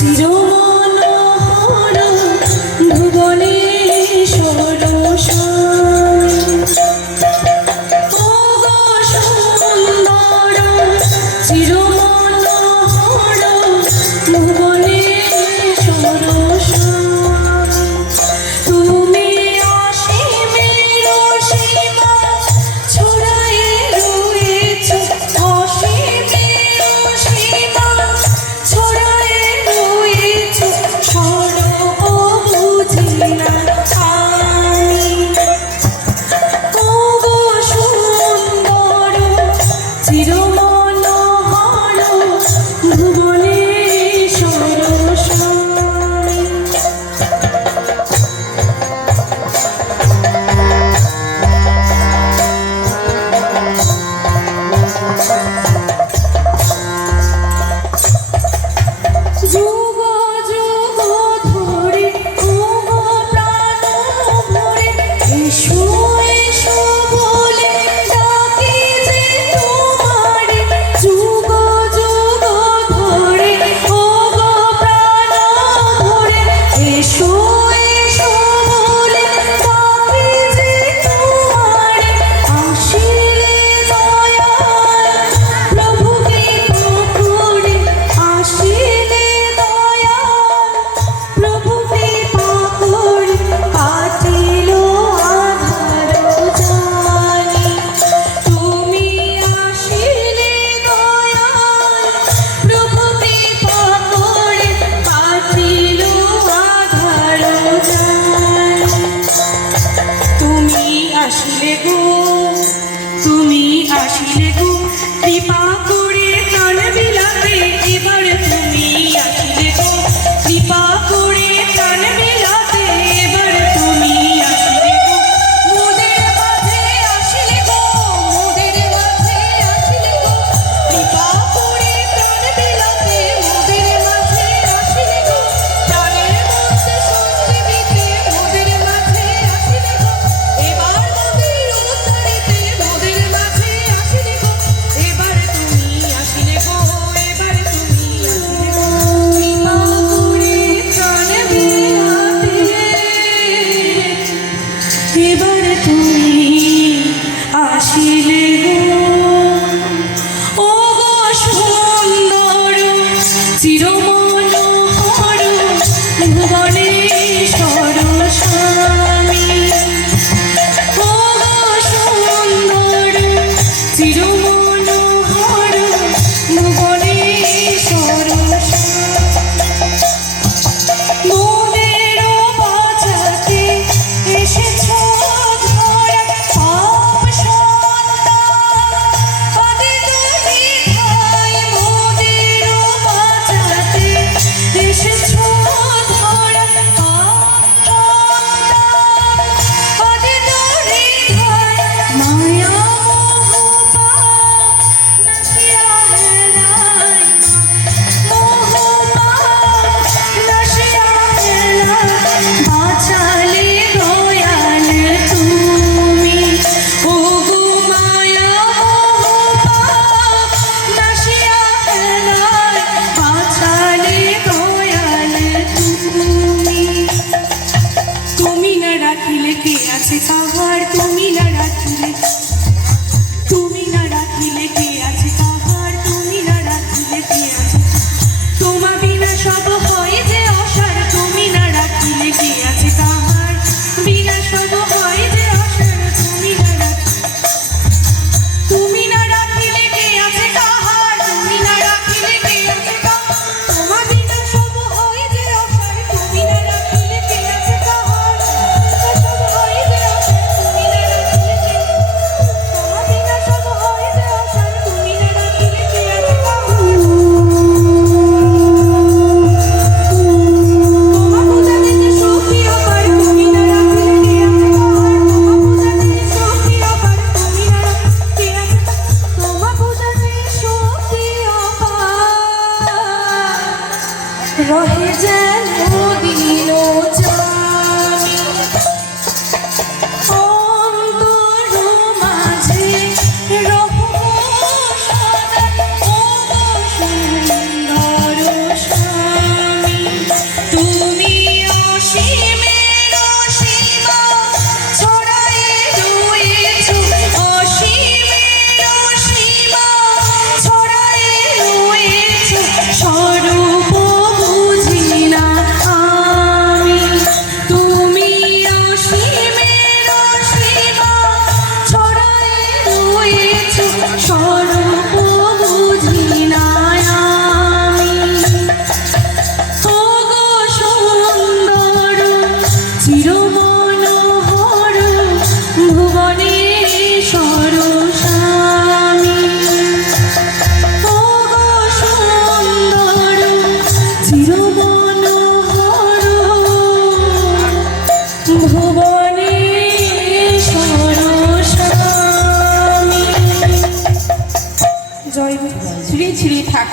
চিরমনোহর ভুবনেশ্বর সুন্দর চিরমনোহর ভুবনেশ্বর তুমি অসীমের সীমা ছড়ায়ে রয়েছ, অসীমের সীমা ছড়ায়ে রয়েছ, সর্ববুঝি না আমি। ওগো সুন্দর চিরমনোহর ভুবনেশ্বর যুগ যুগ ধরে ওগো প্রাণ ভরে এসো এসো বলে ডাকি যে তোমারে। যুগ যুগ ধরে ওগো প্রাণ ভরে এসো এসো বলে ডাকি যে তোমারে। আসিলে দয়াল প্রভু কৃপা করে, আসিলে দয়াল প্রভু কৃপা করে, কাটিল আঁধার জানি। তুমি আসিলে দয়াল প্রভু কৃপা করে, কাটিল আঁধার জানি। তুমি আসিলে গো, তুমি আসিলে গো কৃপা করে প্রাণ বিলাতে। এবার তুমি আসিলে গো কৃপা করে প্রাণ বিলাতে। এবার তুমি আসিলে গো মোদের মাঝে, আসিলে গো মোদের মাঝে, আসিলে গো কৃপা করে প্রাণ বিলাতে। মোদের মাঝে আসিলে গো প্রাণের মধ্যে সঞ্জীবিতে। মোদের মাঝে আসিলে গো এবার মোদের উদ্ধারিতে। মোদের মাঝে আসিলে গো এবার তুমি আসিলে গো, এবার তুমি আসিলে গো কৃপা করে প্রাণ বিলাতে। এবার তুমি আসিলে গো। ওগো সুন্দর চিরমনোহর ভুবনেশ্বর স্বামী। ওগো সুন্দর চিরমনোহর ভুবনেশ্বর মোদের বাঁচাতে এসেছ ধরা পাপ সন্তান অদিত নিধায়। মোদের বাঁচাতে এসেছ ধরা পাপ সন্তান অদিত নিধায়। মায়া মোহ পাপ নাশিয়া হেলায়, মোহ পাপ নাশিয়া হেলায়। বাঁচালে দয়াল তুমি, ওগো মায়া মোহ পাপ নাশিয়া হেলায়। বাঁচালে দয়াল তুমি। তুমি না রাখিলে কে আছে কাহার, তুমি না রাখিলে, তুমি না রাখিলে কে আছে কাহার, তুমি না রাখিলে কে আছে। তোমা বিনা সব হয় যে অসার, তুমি না রাখিলে কে আছে কাহার, বিনা সব হয় যে অসার। তুমি না রাখিলে, তুমি না রাখিলে কে আছে কাহার, তুমি না রাখিলে কে আছে কাহার। তোমা বিনা সব হয় যে অসার, তুমি না রাখিলে কে আছে কাহার, সব হয় যে অসার। তুমি না রাখিলে কে, তোমা বিনা সব হয় যে অসার, তুমি না রাখিলে কে আছে কাহার। তোমা পূজা দিতে সখী অপার, তুমি না রাখিলে কে আছে কাহার। তোমা পূজা দিতে সখী অপার, তুমি না রাখিলে কে আছে কাহার। তোমা পূজা দিতে সখী অপার, রহে যেন দিন চাঁদ অন্তর মাঝে রহো সদা। ওগো সুন্দর স্বামী, ভুবনেশ্বর স্বামী। জয় শ্রী শ্রী ঠাকুর।